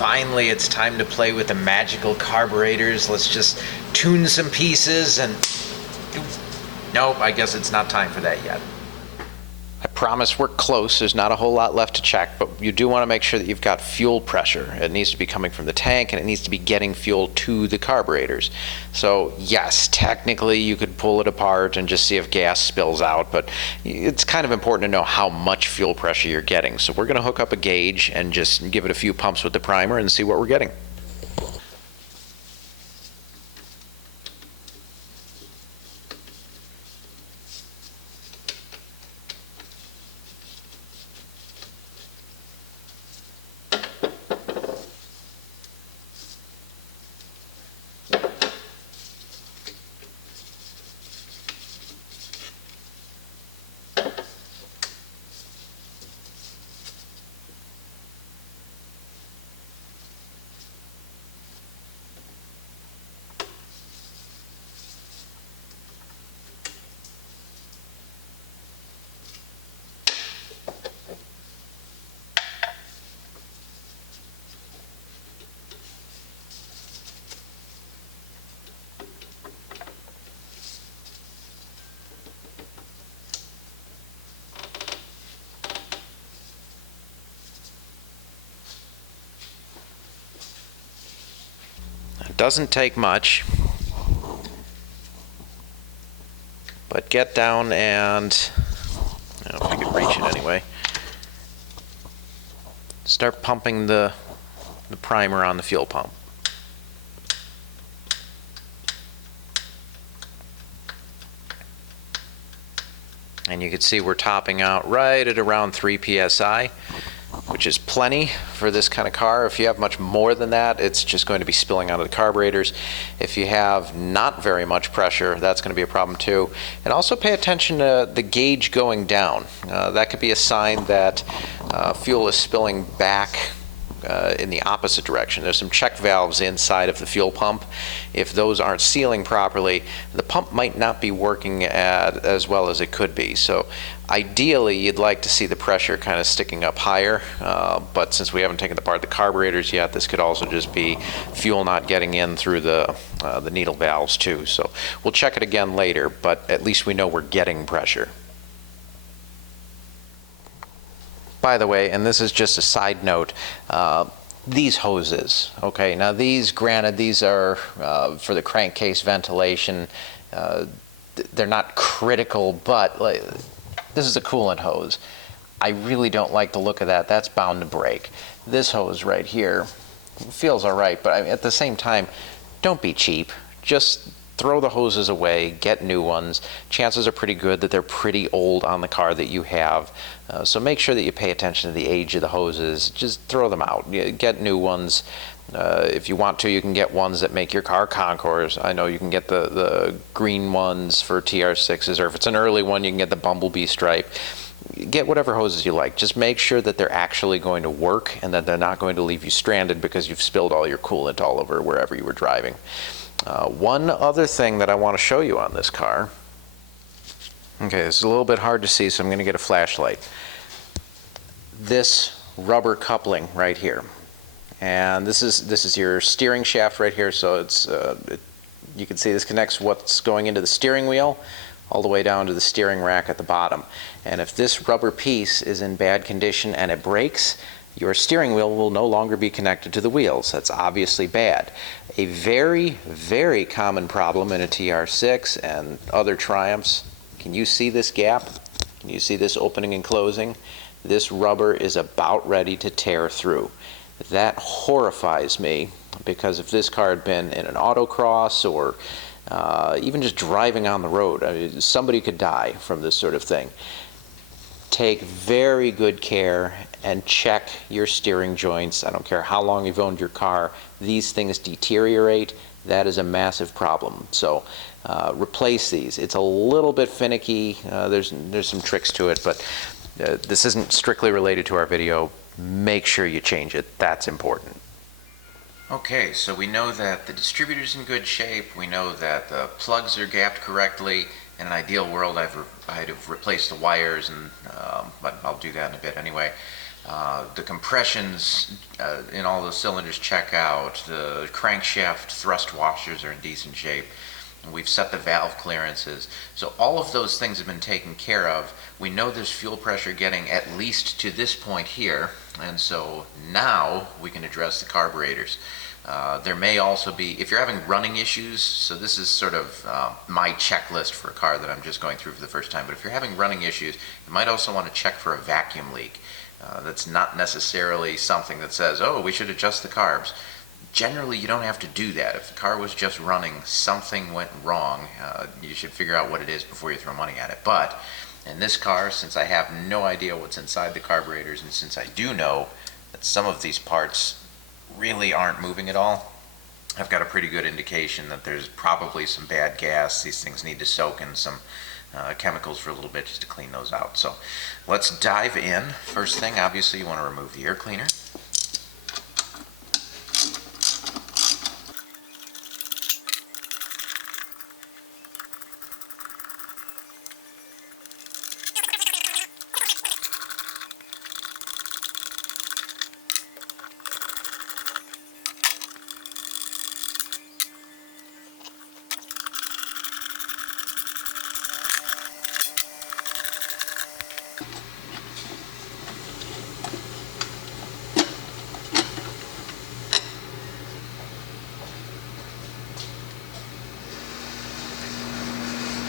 finally it's time to play with the magical carburetors. Let's just tune some pieces and... Nope, I guess it's not time for that yet. I promise we're close. There's not a whole lot left to check, but you do want to make sure that you've got fuel pressure. It needs to be coming from the tank, and it needs to be getting fuel to the carburetors. So yes, technically you could pull it apart and just see if gas spills out, but it's kind of important to know how much fuel pressure you're getting. So we're going to hook up a gauge and just give it a few pumps with the primer and see what we're getting. It doesn't take much, but get down and, I don't know if I can reach it anyway, start pumping the primer on the fuel pump. And you can see we're topping out right at around 3 psi, which is plenty for this kind of car. If you have much more than that, it's just going to be spilling out of the carburetors. If you have not very much pressure, that's going to be a problem too. And also pay attention to the gauge going down. That could be a sign that fuel is spilling back in the opposite direction. There's some check valves inside of the fuel pump. If those aren't sealing properly, the pump might not be working as well as it could be. So ideally, you'd like to see the pressure kind of sticking up higher, but since we haven't taken apart the carburetors yet, this could also just be fuel not getting in through the needle valves too. So we'll check it again later, but at least we know we're getting pressure. By the way, and this is just a side note, these hoses, okay, now these, granted, these are for the crankcase ventilation. They're not critical, but this is a coolant hose. I really don't like the look of that. That's bound to break. This hose right here feels all right, but at the same time, don't be cheap. Just throw the hoses away, get new ones. Chances are pretty good that they're pretty old on the car that you have. So make sure that you pay attention to the age of the hoses. Just throw them out. Get new ones. If you want to, you can get ones that make your car Concours. I know you can get the green ones for TR6s, or if it's an early one, you can get the Bumblebee stripe. Get whatever hoses you like. Just make sure that they're actually going to work and that they're not going to leave you stranded because you've spilled all your coolant all over wherever you were driving. One other thing that I want to show you on this car, okay, this is a little bit hard to see, so I'm going to get a flashlight. This rubber coupling right here, and this is your steering shaft right here, so it's you can see this connects what's going into the steering wheel all the way down to the steering rack at the bottom. And if this rubber piece is in bad condition and it breaks, your steering wheel will no longer be connected to the wheels. That's obviously bad. A very, very common problem in a TR6 and other Triumphs. Can you see this gap? Can you see this opening and closing? This rubber is about ready to tear through. That horrifies me, because if this car had been in an autocross or even just driving on the road, I mean, somebody could die from this sort of thing. Take very good care and check your steering joints. I don't care how long you've owned your car. These things deteriorate. That is a massive problem. So replace these. It's a little bit finicky. There's some tricks to it, but this isn't strictly related to our video. Make sure you change it. That's important. Okay, so we know that the distributor's in good shape. We know that the plugs are gapped correctly. In an ideal world, I'd have replaced the wires, but I'll do that in a bit anyway. The compressions in all the cylinders check out. The crankshaft thrust washers are in decent shape. We've set the valve clearances. So all of those things have been taken care of. We know there's fuel pressure getting at least to this point here, and so now we can address the carburetors. There may also be, if you're having running issues, so this is sort of my checklist for a car that I'm just going through for the first time, but if you're having running issues, you might also want to check for a vacuum leak. That's not necessarily something that says, oh, we should adjust the carbs. Generally, you don't have to do that. If the car was just running, something went wrong, you should figure out what it is before you throw money at it. But in this car, since I have no idea what's inside the carburetors, and since I do know that some of these parts really aren't moving at all, I've got a pretty good indication that there's probably some bad gas. These things need to soak in some chemicals for a little bit just to clean those out. So let's dive in. First thing, obviously, you want to remove the air cleaner.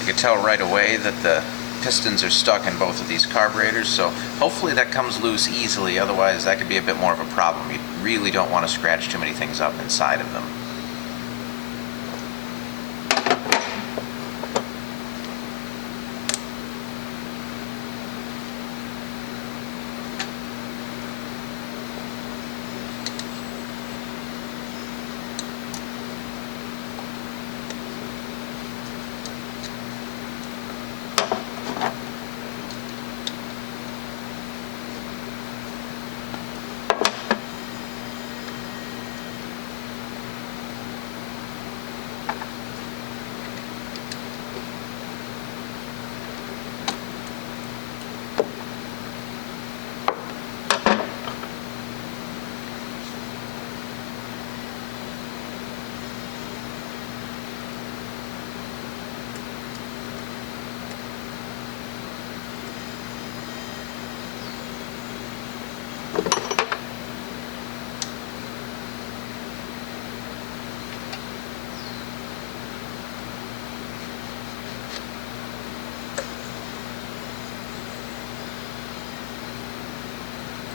You can tell right away that the pistons are stuck in both of these carburetors, so hopefully that comes loose easily, otherwise that could be a bit more of a problem. You really don't want to scratch too many things up inside of them.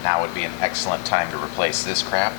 Now would be an excellent time to replace this crap.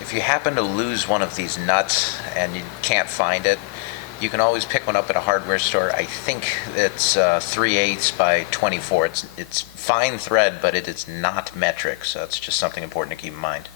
If you happen to lose one of these nuts and you can't find it, you can always pick one up at a hardware store. I think it's 3/8 by 24. It's fine thread, but it is not metric, so that's just something important to keep in mind.